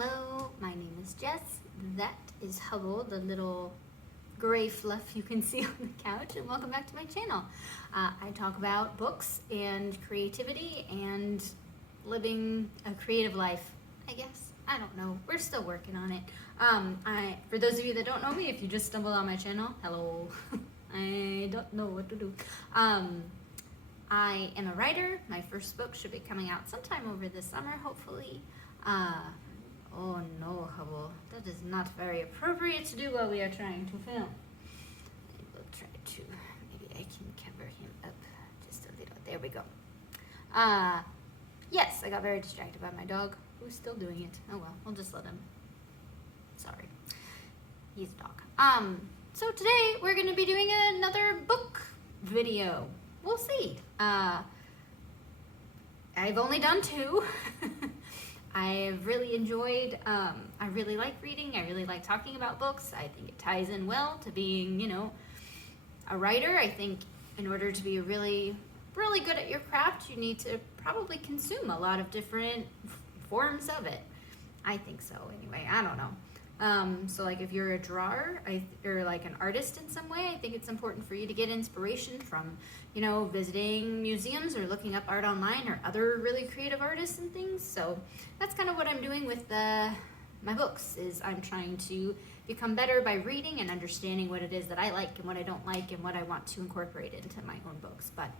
Hello, my name is Jess. That is Hubble, the little gray fluff you can see on the couch, and welcome back to my channel. I talk about books and creativity and living a creative life, I guess. I don't know. We're still working on it. For those of you that don't know me, if you just stumbled on my channel, hello. I don't know what to do. I am a writer. My first book should be coming out sometime over the summer, hopefully. Oh no, Hubble, that is not very appropriate to do while we are trying to film. I will try to, maybe I can cover him up just a little. There we go. Yes, I got very distracted by my dog, who's still doing it. Oh well, we'll just let him. Sorry, he's a dog. So today we're gonna be doing another book video. We'll see. I've only done 2. I've really enjoyed, I really like reading, I really like talking about books. I think it ties in well to being, a writer. I think in order to be really good at your craft, you need to probably consume a lot of different forms of it. I think so, anyway, I don't know. So like if you're a drawer or like an artist in some way, I think it's important for you to get inspiration from, visiting museums or looking up art online or other really creative artists and things. So that's kind of what I'm doing with my books, is I'm trying to become better by reading and understanding what it is that I like and what I don't like and what I want to incorporate into my own books. But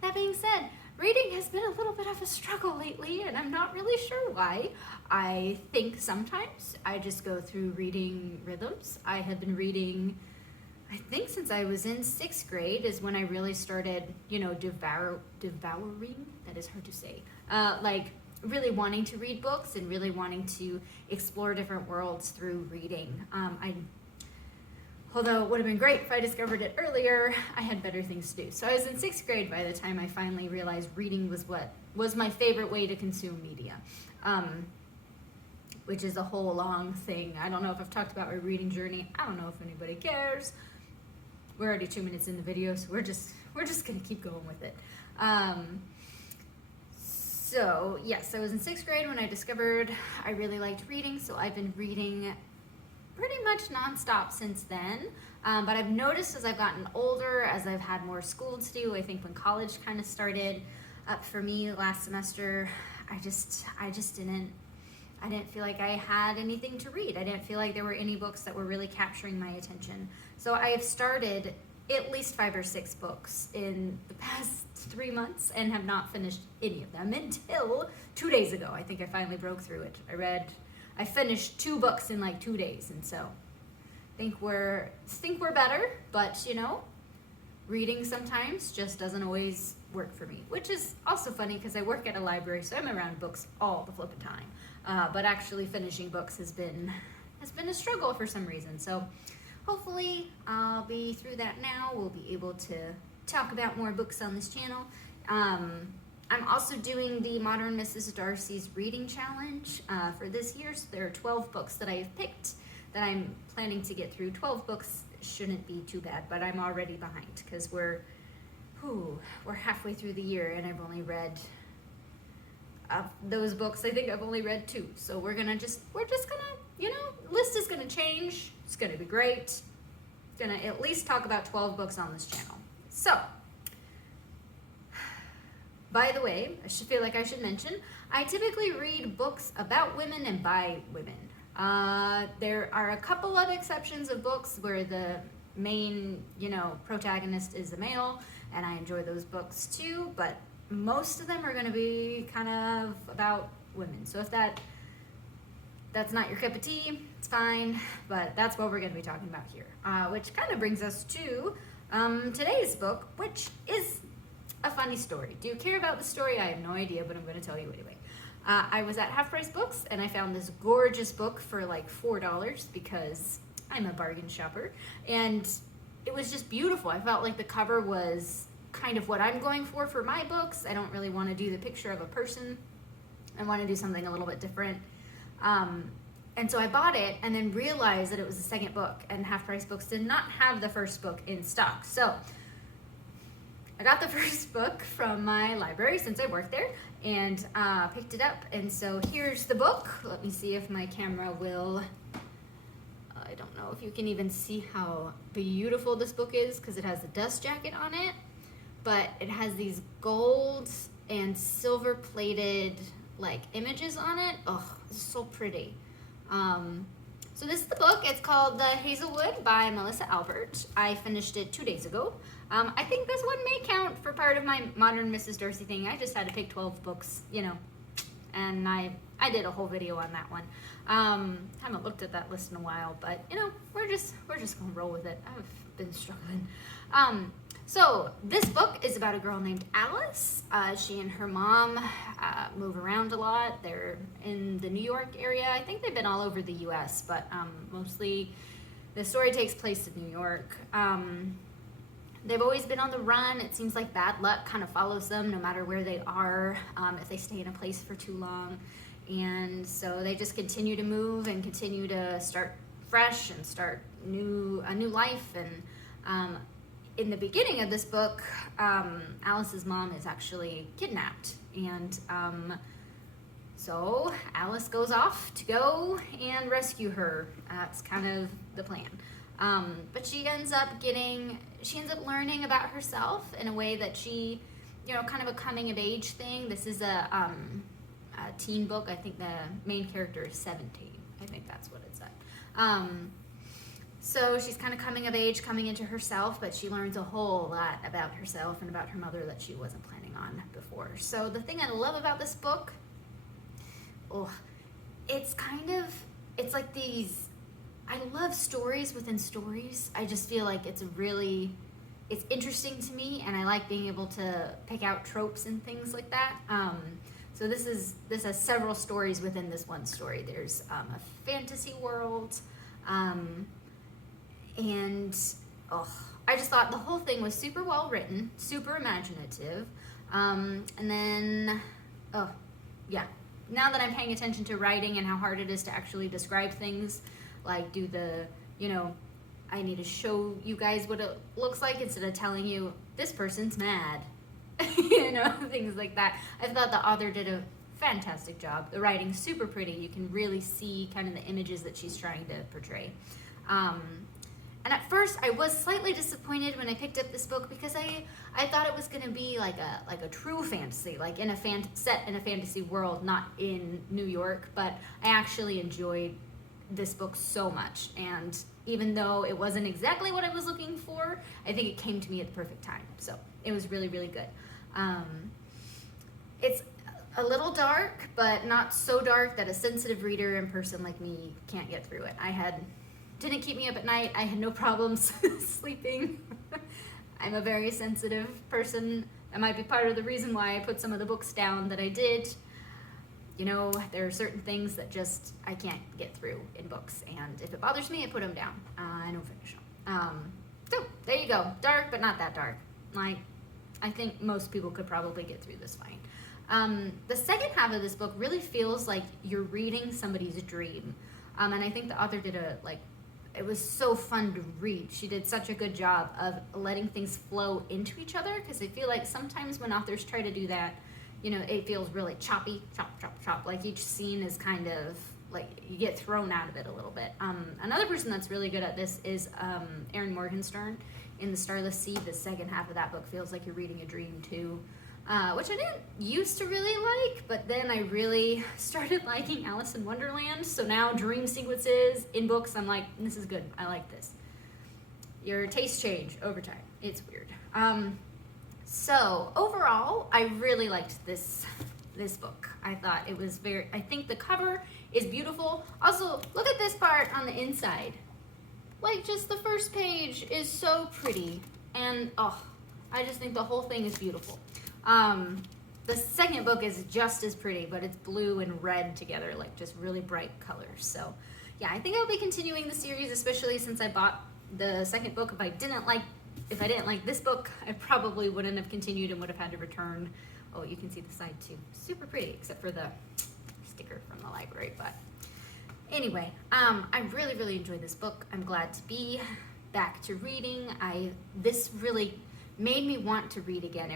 that being said, reading has been a little bit of a struggle lately, and I'm not really sure why. I think sometimes I just go through reading rhythms. I have been reading, I think since I was in 6th grade is when I really started, devouring, that is hard to say, like really wanting to read books and really wanting to explore different worlds through reading. Although it would have been great if I discovered it earlier, I had better things to do. So I was in 6th grade by the time I finally realized reading was my favorite way to consume media, which is a whole long thing. I don't know if I've talked about my reading journey. I don't know if anybody cares. We're already 2 minutes in the video, so we're just gonna keep going with it. So yes, I was in 6th grade when I discovered I really liked reading, so I've been reading pretty much nonstop since then. But I've noticed as I've gotten older, as I've had more school to do, I think when college kind of started up for me last semester, I just didn't feel like I had anything to read. I didn't feel like there were any books that were really capturing my attention. So I have started at least 5 or 6 books in the past 3 months and have not finished any of them until 2 days ago. I think I finally broke through it. I finished 2 books in like 2 days, and so think we're better, but reading sometimes just doesn't always work for me, which is also funny because I work at a library, so I'm around books all the flipping time. But actually finishing books has been a struggle for some reason. So hopefully I'll be through that now. We'll be able to talk about more books on this channel. I'm also doing the Modern Mrs. Darcy's Reading Challenge for this year. So there are 12 books that I have picked that I'm planning to get through. 12 books shouldn't be too bad, but I'm already behind because we're halfway through the year and I've only read those books. I think I've only read 2. So we're just gonna, list is gonna change. It's gonna be great. Gonna at least talk about 12 books on this channel. So, by the way, I feel like I should mention, I typically read books about women and by women. There are a couple of exceptions of books where the main, protagonist is a male, and I enjoy those books too, but most of them are going to be kind of about women. So if that's not your cup of tea, it's fine, but that's what we're going to be talking about here. Which kind of brings us to today's book, which is a funny story. Do you care about the story? I have no idea, but I'm going to tell you anyway. I was at Half Price Books and I found this gorgeous book for like $4 because I'm a bargain shopper, and it was just beautiful. I felt like the cover was kind of what I'm going for my books. I don't really want to do the picture of a person. I want to do something a little bit different. And so I bought it and then realized that it was the second book, and Half Price Books did not have the first book in stock. So I got the first book from my library since I worked there, and picked it up. And so here's the book. Let me see if my camera will, I don't know if you can even see how beautiful this book is because it has the dust jacket on it, but it has these gold and silver plated like images on it. Oh, it's so pretty. So this is the book. It's called The Hazel Wood by Melissa Albert. I finished it 2 days ago. I think this one may count for part of my Modern Mrs. Darcy thing. I just had to pick 12 books, you know, and I did a whole video on that one. Haven't looked at that list in a while, but you know, we're just gonna roll with it. I've been struggling. So this book is about a girl named Alice. She and her mom move around a lot. They're in the New York area. I think they've been all over the US, but mostly the story takes place in New York. They've always been on the run. It seems like bad luck kind of follows them no matter where they are, if they stay in a place for too long. And so they just continue to move and continue to start fresh and start a new life. And in the beginning of this book, Alice's mom is actually kidnapped. And so Alice goes off to go and rescue her. That's kind of the plan. But she ends up learning about herself in a way that she, you know, kind of a coming of age thing. This is a teen book. I think the main character is 17. I think that's what it's at. So she's kind of coming of age, coming into herself, but she learns a whole lot about herself and about her mother that she wasn't planning on before. So the thing I love about this book, it's like these, I love stories within stories. I just feel like it's interesting to me, and I like being able to pick out tropes and things like that. So this has several stories within this one story. There's a fantasy world, and I just thought the whole thing was super well written, super imaginative, and then now that I'm paying attention to writing and how hard it is to actually describe things, like I need to show you guys what it looks like instead of telling you this person's mad, things like that. I thought the author did a fantastic job. The writing's super pretty. You can really see kind of the images that she's trying to portray. And at first I was slightly disappointed when I picked up this book because I thought it was going to be like a true fantasy, like in set in a fantasy world, not in New York, but I actually enjoyed this book so much, and even though it wasn't exactly what I was looking for, I think it came to me at the perfect time. So it was really, really good. It's a little dark, but not so dark that a sensitive reader and person like me can't get through it. Didn't keep me up at night. I had no problems sleeping. I'm a very sensitive person. That might be part of the reason why I put some of the books down that I did. You know, there are certain things that just I can't get through in books, and if it bothers me, I put them down. I don't finish them. So there you go. Dark, but not that dark. Like, I think most people could probably get through this fine. The second half of this book really feels like you're reading somebody's dream, and I think the author did it was so fun to read. She did such a good job of letting things flow into each other, because I feel like sometimes when authors try to do that, it feels really choppy, chop. Like each scene is kind of like you get thrown out of it a little bit. Another person that's really good at this is Erin Morgenstern in The Starless Sea. The second half of that book feels like you're reading a dream too, which I didn't used to really like, but then I really started liking Alice in Wonderland. So now dream sequences in books, I'm like, this is good. I like this. Your tastes change over time. It's weird. So overall, I really liked this book. I thought it was I think the cover is beautiful. Also, look at this part on the inside. Like, just the first page is so pretty. And, I just think the whole thing is beautiful. The second book is just as pretty, but it's blue and red together, like just really bright colors. So, yeah, I think I'll be continuing the series, especially since I bought the second book. If I didn't like this book, I probably wouldn't have continued and would have had to return. Oh, you can see the side too. Super pretty, except for the sticker from the library. But anyway, I really, really enjoyed this book. I'm glad to be back to reading. This really made me want to read again.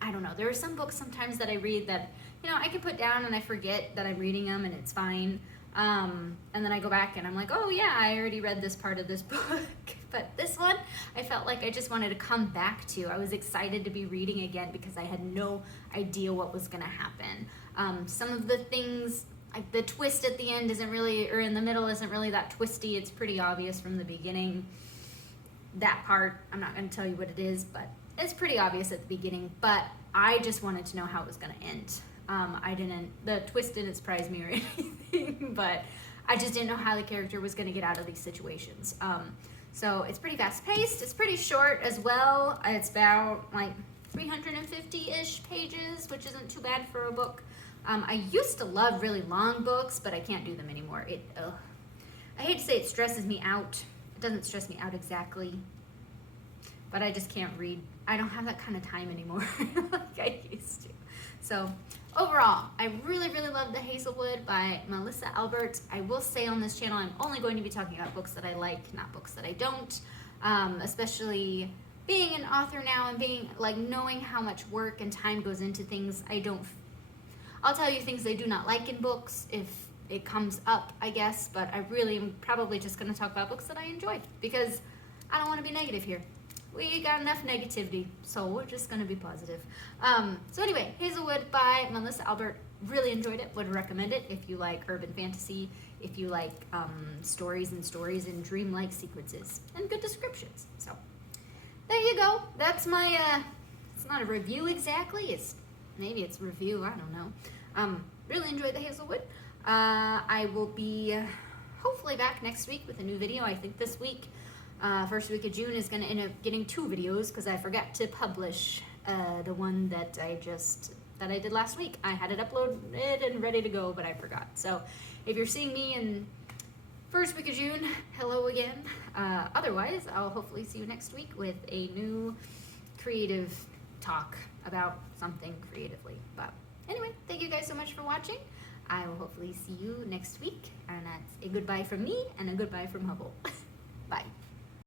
I don't know, there are some books sometimes that I read that, you know, I can put down and I forget that I'm reading them and it's fine. And then I go back and I'm like, oh yeah, I already read this part of this book. But this one, I felt like I just wanted to come back to. I was excited to be reading again because I had no idea what was gonna happen. Some of the things, like the twist at the end isn't really, or in the middle isn't really that twisty. It's pretty obvious from the beginning. That part, I'm not gonna tell you what it is, but it's pretty obvious at the beginning. But I just wanted to know how it was gonna end. The twist didn't surprise me or anything, but I just didn't know how the character was going to get out of these situations. So it's pretty fast paced. It's pretty short as well. It's about like 350-ish pages, which isn't too bad for a book. I used to love really long books, but I can't do them anymore. I hate to say it stresses me out. It doesn't stress me out exactly, but I just can't read. I don't have that kind of time anymore like I used to. So overall, I really, really love The Hazel Wood by Melissa Albert. I will say on this channel, I'm only going to be talking about books that I like, not books that I don't. Especially being an author now and being like knowing how much work and time goes into things. I'll tell you things I do not like in books if it comes up, I guess, but I really am probably just going to talk about books that I enjoyed because I don't want to be negative here. We got enough negativity, so we're just going to be positive. So anyway, Hazel Wood by Melissa Albert. Really enjoyed it. Would recommend it if you like urban fantasy, if you like stories and dreamlike sequences and good descriptions. So there you go. That's my, it's not a review exactly. Maybe it's review. I don't know. Really enjoyed The Hazel Wood. I will be hopefully back next week with a new video. I think this week. First week of June is going to end up getting 2 videos because I forgot to publish the one that I did last week. I had it uploaded and ready to go, but I forgot. So if you're seeing me in first week of June, hello again. Otherwise, I'll hopefully see you next week with a new creative talk about something creatively. But anyway, thank you guys so much for watching. I will hopefully see you next week, and that's a goodbye from me and a goodbye from Hubble. Bye.